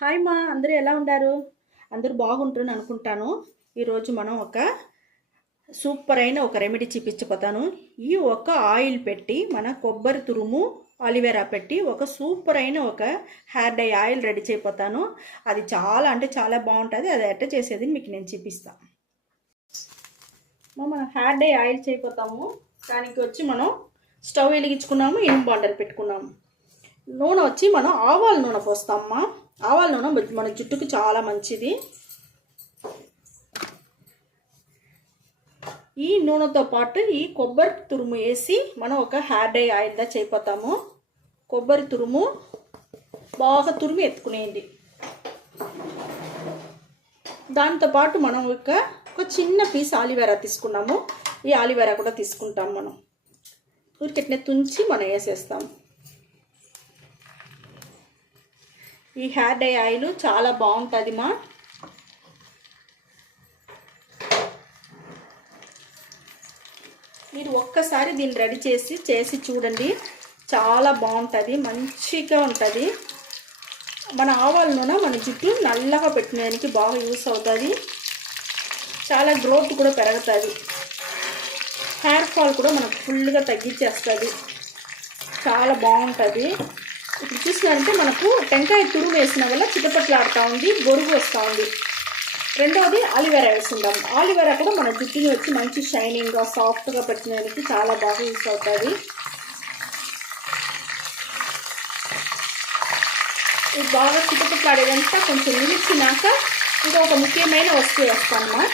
Hi మా అందరూ ఎలా ఉన్నారు? అందరూ బాగుంటారని అనుకుంటాను. ఈరోజు మనం ఒక సూపర్ అయిన ఒక రెమెడీ చూపించబోతాను. ఈ ఒక ఆయిల్ పెట్టి మన కొబ్బరి తురుము ఆలివేరా పెట్టి ఒక సూపర్ అయిన ఒక హెయిర్ డై ఆయిల్ రెడీ చేయబోతాను. అది చాలా అంటే చాలా బాగుంటుంది. అది ఎట్ట చేసేది మీకు నేను చూపిస్తాను. మనం హెయిర్ డై ఆయిల్ చేయబోతాము. దానికి వచ్చి మనం స్టవ్ వెలిగించుకున్నాము, ఇనుము బాండలు పెట్టుకున్నాము. నూనె వచ్చి మనం ఆవాల నూనె పోస్తామమ్మా. ఆవాల నూనె మన జుట్టుకు చాలా మంచిది. ఈ నూనెతో పాటు ఈ కొబ్బరి తురుము వేసి మనం ఒక హెయిర్ డై ఆయిల్గా చేయపోతాము. కొబ్బరి తురుము బాగా తురుము ఎత్తుకునేది. దాంతోపాటు మనం ఒక చిన్న పీస్ ఆలివేరా తీసుకున్నాము. ఈ ఆలివేరా కూడా తీసుకుంటాం. మనం ఊరికెట్నే తుంచి మనం వేసేస్తాము. ఈ హెయిర్ డై ఆయిల్ చాలా బాగుంటుంది మా. మీరు ఒక్కసారి దీన్ని రెడీ చేసి చూడండి. చాలా బాగుంటుంది, మంచిగా ఉంటుంది. మన ఆవాల నూనె మన జుట్టు నల్లగా పెట్టడానికి బాగా యూస్ అవుతుంది. చాలా గ్రోత్ కూడా పెరుగుతుంది. హెయిర్ ఫాల్ కూడా మనకు ఫుల్గా తగ్గించేస్తుంది. చాలా బాగుంటుంది. ఇప్పుడు చూసినారంటే మనకు టెంకాయ తురుము వేసిన వల్ల చిటపట్లాడుతూ ఉంది, బొరుగు వస్తూ ఉంది. రెండవది ఆలివేరా వేసుకుందాం. ఆలివేరా కూడా మన జుట్టుని వచ్చి మంచి షైనింగ్గా సాఫ్ట్గా పెట్టడానికి చాలా బాగా యూస్ అవుతుంది. ఇది బాగా చిటపట్లాడేదంతా కొంచెం నిలిచినాక ఇది ఒక ముఖ్యమైన వస్తువు వేస్తామమ్మా.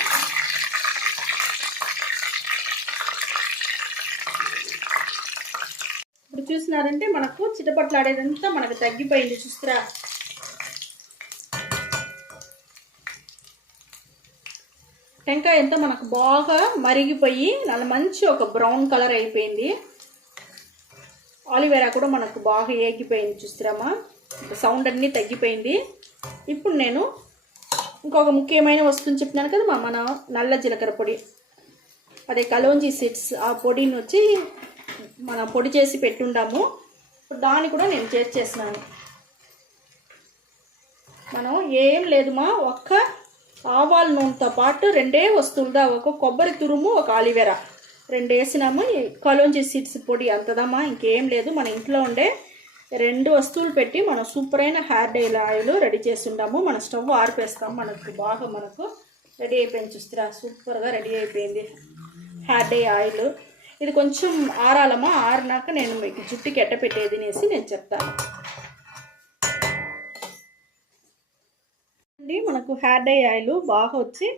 ఇప్పుడు చూసినారంటే మనకు చిటపట్లాడేదంతా మనకు తగ్గిపోయింది. చూస్తారా? టెంకాయ అంతా మనకు బాగా మరిగిపోయి మంచి ఒక బ్రౌన్ కలర్ అయిపోయింది. ఆలివేరా కూడా మనకు బాగా ఏగిపోయింది. చూస్తారమ్మా, సౌండ్ అన్నీ తగ్గిపోయింది. ఇప్పుడు నేను ఇంకొక ముఖ్యమైన వస్తువుని చెప్పినాను కదా, మన నల్ల జీలకర్ర పొడి, అదే కలోంజీ సీడ్స్. ఆ పొడిని వచ్చి మనం పొడి చేసి పెట్టుండాము. దాన్ని కూడా నేను చేసేసినాను. మనం ఏం లేదు మా, ఒక్క ఆవాల నూనెతో పాటు రెండే వస్తువులదా, ఒక కొబ్బరి తురుము, ఒక ఆలివేరా, రెండు వేసినాము. కలోంజీ సీడ్స్ పొడి అంతదమ్మా, ఇంకేం లేదు. మన ఇంట్లో ఉండే రెండు వస్తువులు పెట్టి మనం సూపర్ అయిన హెయిర్ డై ఆయిల్ రెడీ చేసి ఉండాము. మన స్టవ్ ఆరిపేస్తాం. మనకు రెడీ అయిపోయింది. చూస్తారా? సూపర్గా రెడీ అయిపోయింది హెయిర్ డై ఆయిల్. ఇది కొంచెం ఆరాలమ్మా. ఆరినాక నేను మీకు జుట్టుకి ఎట్ట పెట్టేది అనేసి నేను చెప్తాను. మనకు హెయిర్ డై ఆయిల్ బాగా వచ్చి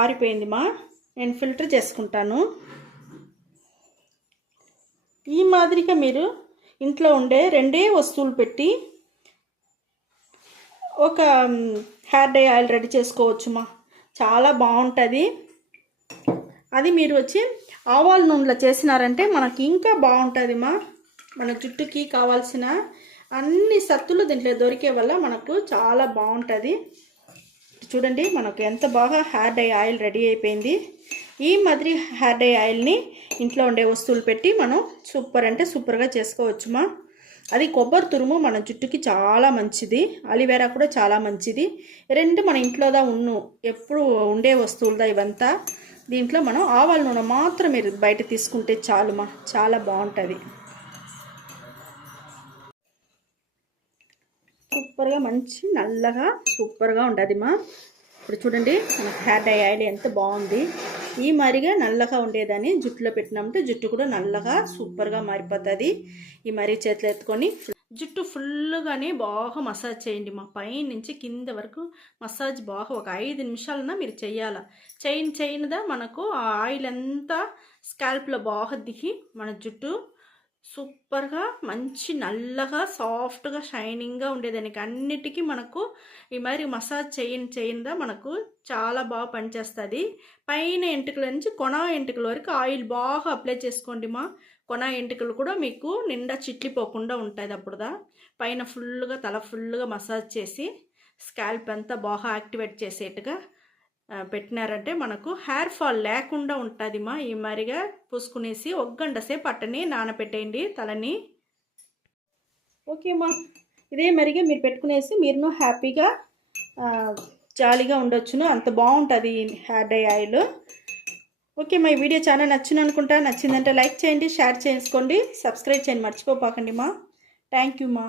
ఆరిపోయింది మా. నేను ఫిల్టర్ చేసుకుంటాను. ఈ మాదిరిగా మీరు ఇంట్లో ఉండే రెండే వస్తువులు పెట్టి ఒక హెయిర్ డై ఆయిల్ రెడీ చేసుకోవచ్చు మా. చాలా బాగుంటుంది. అది మీరు వచ్చి ఆవాల నూనెలో చేసినారంటే మనకి ఇంకా బాగుంటుంది మా. మన జుట్టుకి కావాల్సిన అన్ని సత్తులు దీంట్లో దొరికే వల్ల మనకు చాలా బాగుంటుంది. చూడండి, మనకు ఎంత బాగా హెయిర్ డై ఆయిల్ రెడీ అయిపోయింది. ఈ మాదిరి హెయిర్ డై ఆయిల్ని ఇంట్లో ఉండే వస్తువులు పెట్టి మనం సూపర్ అంటే సూపర్గా చేసుకోవచ్చు మా. అది కొబ్బరి తురుము మన జుట్టుకి చాలా మంచిది. ఆలివేరా కూడా చాలా మంచిది. రెండు మన ఇంట్లోదా ఎప్పుడు ఉండే వస్తువులదా ఇవంతా. దీంట్లో మనం ఆవాల నూనె మాత్రం మీరు బయట తీసుకుంటే చాలు మా, చాలా బాగుంటుంది. సూపర్గా మంచి నల్లగా సూపర్గా ఉండదు మా. ఇప్పుడు చూడండి, మన హెయిర్ డై ఆయిల్ ఎంత బాగుంది. ఈ మరిగా నల్లగా ఉండేదని జుట్టులో పెట్టినామంటే జుట్టు కూడా నల్లగా సూపర్గా మారిపోతుంది. ఈ మరీ చేతిలో ఎత్తుకొని జుట్టు ఫుల్గానే బాగా మసాజ్ చేయండి మా. పై నుంచి కింద వరకు మసాజ్ బాగా ఒక 5 నిమిషాలన్నా మీరు చెయ్యాల. చేయనిదా మనకు ఆ ఆయిల్ అంతా స్కాల్ప్లో బాగా దిగి మన జుట్టు సూపర్గా మంచి నల్లగా సాఫ్ట్గా షైనింగ్గా ఉండేదానికి అన్నిటికీ మనకు ఈ మరి మసాజ్ చేయందా మనకు చాలా బాగా పనిచేస్తుంది. పైన ఎంటుకల నుంచి కొన ఎంటుకల వరకు ఆయిల్ బాగా అప్లై చేసుకోండి మా. కొన ఎంటుకలు కూడా మీకు నిండా చిట్లిపోకుండా ఉంటుంది. అప్పుడుదా పైన ఫుల్గా తల ఫుల్గా మసాజ్ చేసి స్కాల్ప్ అంతా బాగా యాక్టివేట్ చేసేట్టుగా పెట్టినారంటే మనకు హెయిర్ ఫాల్ లేకుండా ఉంటుంది మా. ఈ మరిగా పూసుకునేసి 1 గంట సేపు అట్టని నానబెట్టేయండి తలని. ఓకే మా, ఇదే మరిగే మీరు పెట్టుకునేసి మీరును హ్యాపీగా జాలీగా ఉండొచ్చును. అంత బాగుంటుంది హెయిర్ డై ఆయిల్. ఓకే, మా వీడియో చాలా నచ్చింది అనుకుంటా. నచ్చిందంటే లైక్ చేయండి, షేర్ చేసుకోండి, సబ్స్క్రైబ్ చేయండి మర్చిపోపాకండి మా. థ్యాంక్ యూ మా.